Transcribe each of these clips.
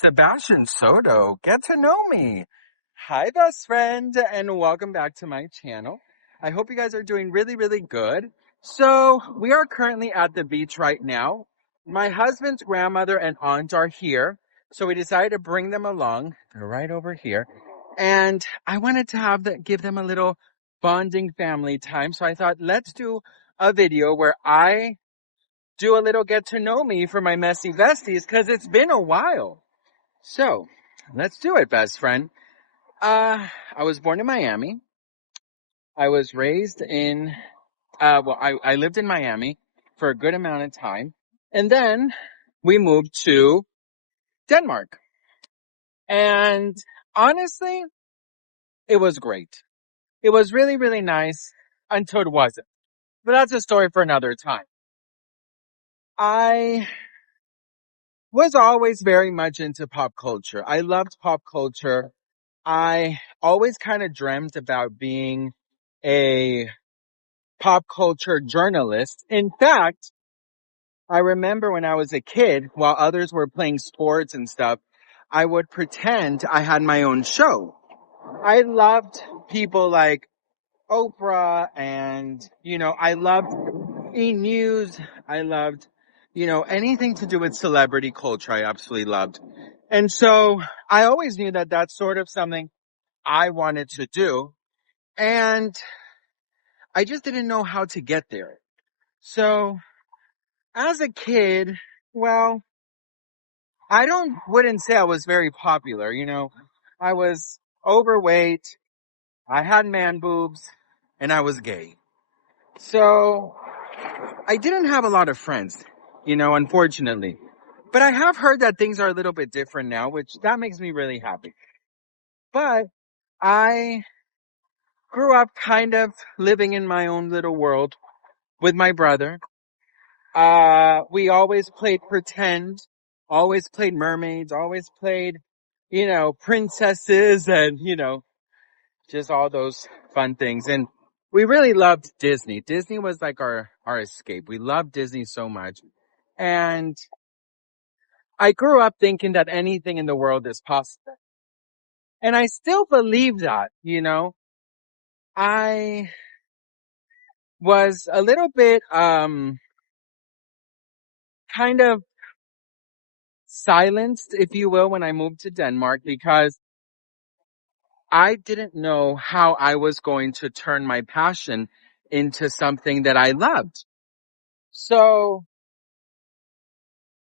Sebastian Soto, get to know me. Hi, best friend, and welcome back to my channel. I hope you guys are doing really, really good. So, we are currently at the beach right now. My husband's grandmother and aunt are here, so we decided to bring them along. They're right over here. And I wanted to give them a little bonding family time, so I thought, let's do a video where I do a little get to know me for my messy besties, because it's been a while. So, let's do it, best friend. I was born in Miami. I was raised in, I lived in Miami for a good amount of time. And then we moved to Denmark. And honestly, it was great. It was really, really nice until it wasn't. But that's a story for another time. I was always very much into pop culture. I loved pop culture. I always kind of dreamt about being a pop culture journalist. In fact, I remember when I was a kid, while others were playing sports and stuff, I would pretend I had my own show. I loved people like Oprah and, I loved E! News. I loved, anything to do with celebrity culture. I absolutely loved. And so I always knew that that's sort of something I wanted to do. And I just didn't know how to get there. So as a kid, well, wouldn't say I was very popular. I was overweight. I had man boobs and I was gay. So I didn't have a lot of friends, unfortunately. But I have heard that things are a little bit different now, which that makes me really happy. But I grew up kind of living in my own little world with my brother. We always played pretend, always played mermaids, always played, princesses and, just all those fun things. And we really loved Disney. Disney was like our escape. We loved Disney so much. And I grew up thinking that anything in the world is possible. And I still believe that. I was a little bit, kind of silenced, if you will, when I moved to Denmark because I didn't know how I was going to turn my passion into something that I loved. So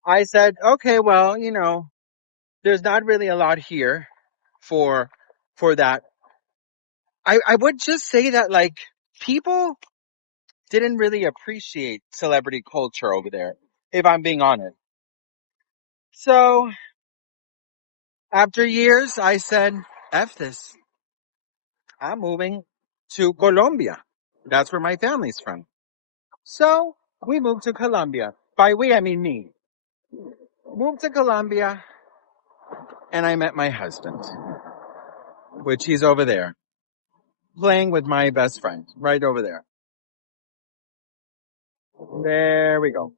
I said, okay, well, there's not really a lot here for, for that. I would just say that like people didn't really appreciate celebrity culture over there, if I'm being honest. So after years, I said, F this. I'm moving to Colombia. That's where my family's from. So we moved to Colombia. By we, I mean me. Moved to Colombia and I met my husband, which he's over there, playing with my best friend, right over there. There we go.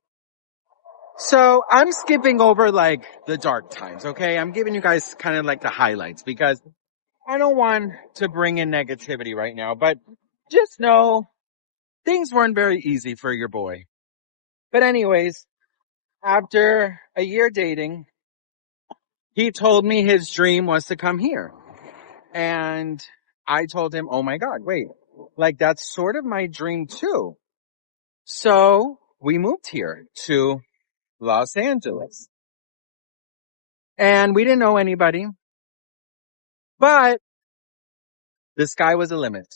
So I'm skipping over like the dark times, okay? I'm giving you guys kind of like the highlights because I don't want to bring in negativity right now, but just know things weren't very easy for your boy. But anyways, after a year dating, he told me his dream was to come here. And I told him, oh my God, wait, like that's sort of my dream too. So we moved here to Los Angeles and we didn't know anybody, but the sky was the limit.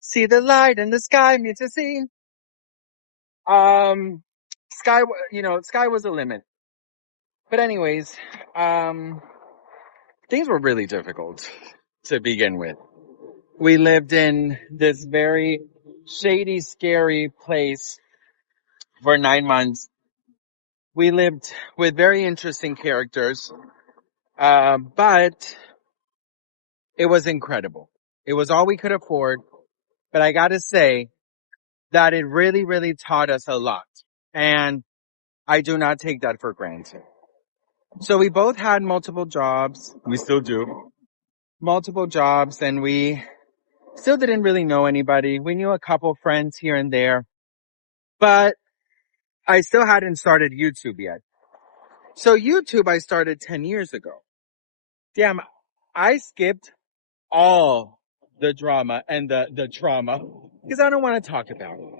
See the light in the sky, me to see. Um, sky was the limit. But anyways, um, things were really difficult to begin with. We lived in this very shady, scary place for 9 months. We lived with very interesting characters, but it was incredible. It was all we could afford, but I gotta say that it really, really taught us a lot. And I do not take that for granted. So we both had multiple jobs. We still do. Multiple jobs, and we still didn't really know anybody. We knew a couple friends here and there, but I still hadn't started YouTube yet. So YouTube I started 10 years ago. Damn, I skipped all the drama and the trauma because I don't want to talk about it.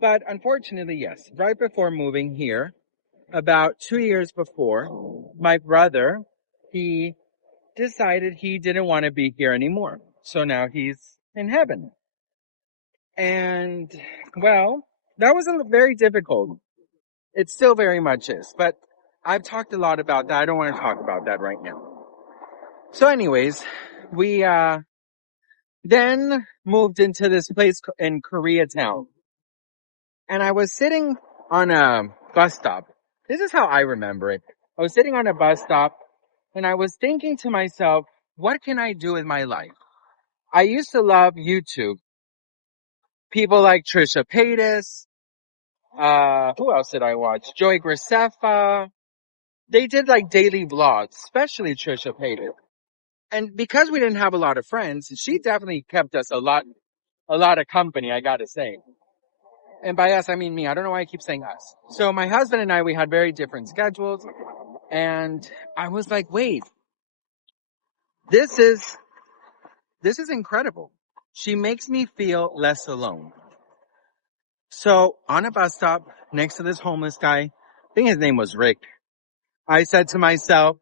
But unfortunately, yes, right before moving here, about 2 years before, my brother, he decided he didn't want to be here anymore. So now he's in heaven. And well, that was very difficult. It still very much is, but I've talked a lot about that. I don't want to talk about that right now. So anyways, we, then moved into this place in Koreatown. And I was sitting on a bus stop. This is how I remember it. I was sitting on a bus stop and I was thinking to myself, what can I do with my life? I used to love YouTube. People like Trisha Paytas. Who else did I watch? Joey Graceffa. They did like daily vlogs, especially Trisha Paytas. And because we didn't have a lot of friends, she definitely kept us a lot of company, I gotta say. And by us, I mean me. I don't know why I keep saying us. So my husband and I, we had very different schedules. And I was like, wait, this is, this is incredible. She makes me feel less alone. So on a bus stop next to this homeless guy, I think his name was Rick, I said to myself,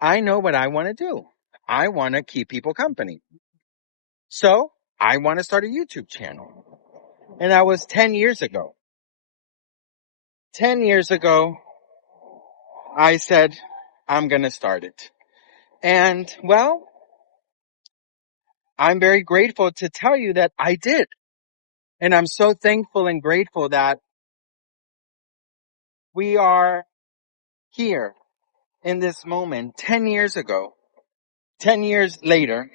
I know what I want to do. I want to keep people company. So I want to start a YouTube channel. And that was 10 years ago. 10 years ago, I said, I'm going to start it. And well, I'm very grateful to tell you that I did. And I'm so thankful and grateful that we are here in this moment 10 years ago, 10 years later.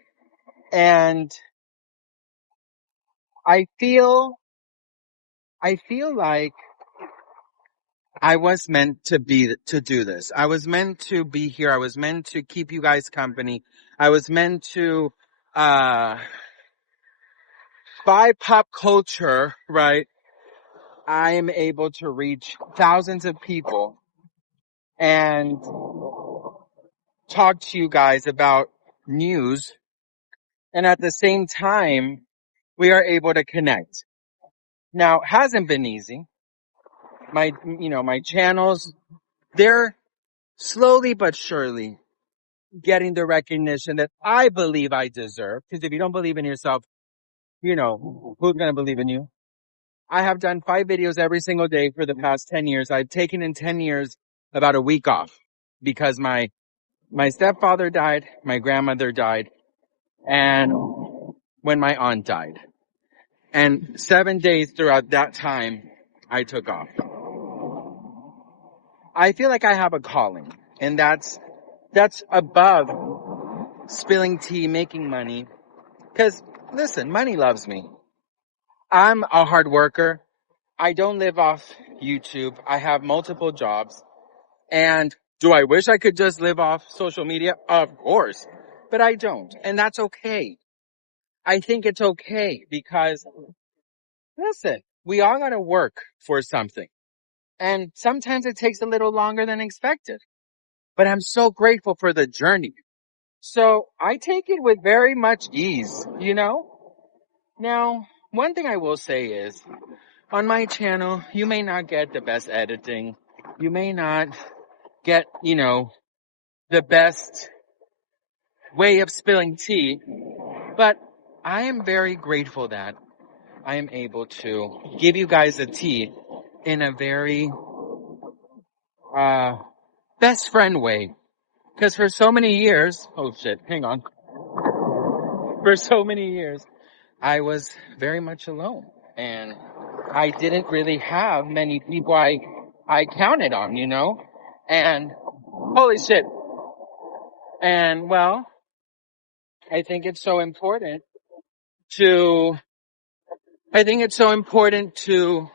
And I feel like I was meant to do this. I was meant to be here. I was meant to keep you guys company. I was meant to, by pop culture, right? I am able to reach thousands of people and talk to you guys about news. And at the same time, we are able to connect. Now, it hasn't been easy. My channels, they're slowly but surely getting the recognition that I believe I deserve. Because if you don't believe in yourself, who's going to believe in you? I have done 5 videos every single day for the past 10 years. I've taken in 10 years about a week off because my stepfather died, my grandmother died, and when my aunt died. And 7 days throughout that time, I took off. I feel like I have a calling, and that's above spilling tea, making money. Cause listen, money loves me. I'm a hard worker. I don't live off YouTube. I have multiple jobs. And do I wish I could just live off social media? Of course. But I don't. And that's okay. I think it's okay because listen, we all gotta work for something. And sometimes it takes a little longer than expected. But I'm so grateful for the journey. So I take it with very much ease. Now, one thing I will say is, on my channel, you may not get the best editing. You may not get, the best way of spilling tea. But I am very grateful that I am able to give you guys the tea in a very, best friend way. Because for so many years, oh shit, hang on. For so many years, I was very much alone. And I didn't really have many people I counted on. And holy shit. And well, I think it's so important to, I think it's so important to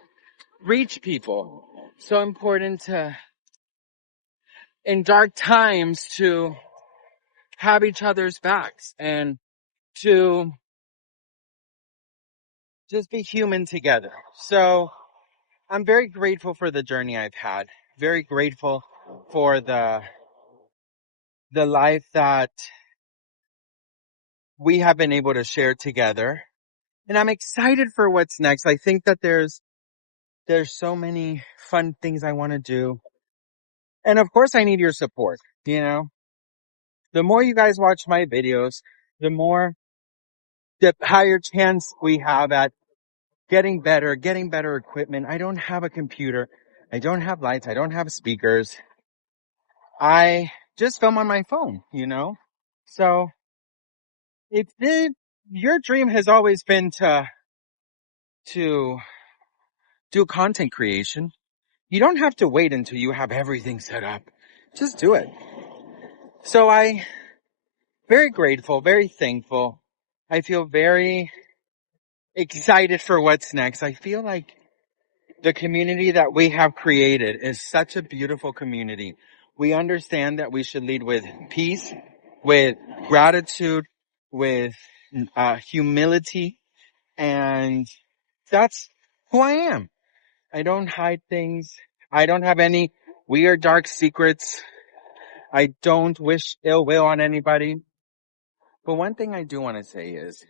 reach people. So important to in dark times to have each other's backs and to just be human together. So I'm very grateful for the journey I've had. Very grateful for the life that we have been able to share together. And I'm excited for what's next. I think that there's so many fun things I want to do. And of course I need your support. You know, the more you guys watch my videos, the more the higher chance we have at getting better equipment. I don't have a computer. I don't have lights. I don't have speakers. I just film on my phone, you know? So if your dream has always been to do content creation, you don't have to wait until you have everything set up. Just do it. So I very grateful, very thankful. I feel very excited for what's next. I feel like the community that we have created is such a beautiful community. We understand that we should lead with peace, with gratitude, with humility, and that's who I am. I don't hide things. I don't have any weird dark secrets. I don't wish ill will on anybody. But one thing I do want to say is,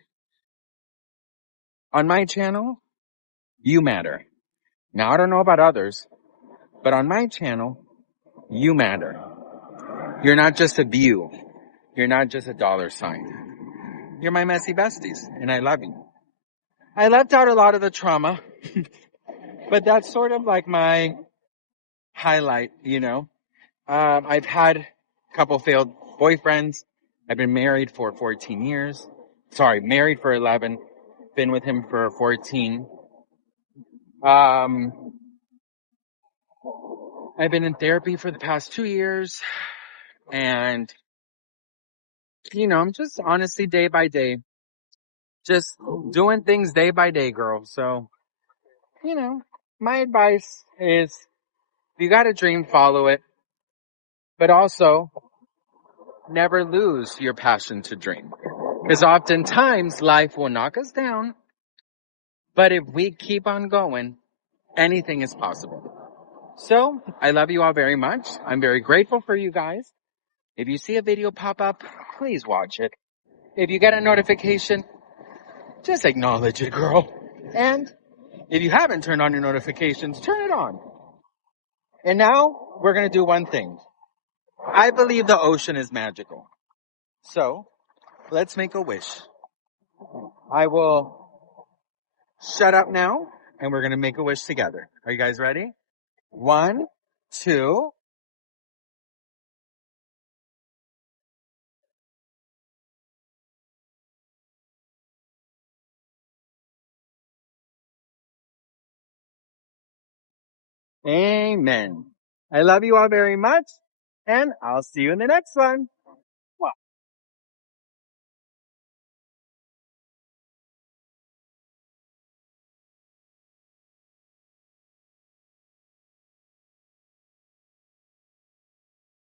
on my channel, you matter. Now, I don't know about others, but on my channel, you matter. You're not just a view. You're not just a dollar sign. You're my messy besties, and I love you. I left out a lot of the trauma, but that's sort of like my highlight, you know. I've had a couple failed boyfriends. I've been married for 14 years. Sorry, married for 11. Been with him for 14. Um, I've been in therapy for the past 2 years, and you know, I'm just honestly day by day, just doing things day by day, girl. So, you know, my advice is, if you got a dream, follow it, but also never lose your passion to dream. Because oftentimes life will knock us down, but if we keep on going, anything is possible. So I love you all very much. I'm very grateful for you guys. If you see a video pop up, please watch it. If you get a notification, just acknowledge it, girl. And if you haven't turned on your notifications, turn it on. And now we're going to do one thing. I believe the ocean is magical. So let's make a wish. I will shut up now and we're going to make a wish together. Are you guys ready? One, two. Amen. I love you all very much, and I'll see you in the next one.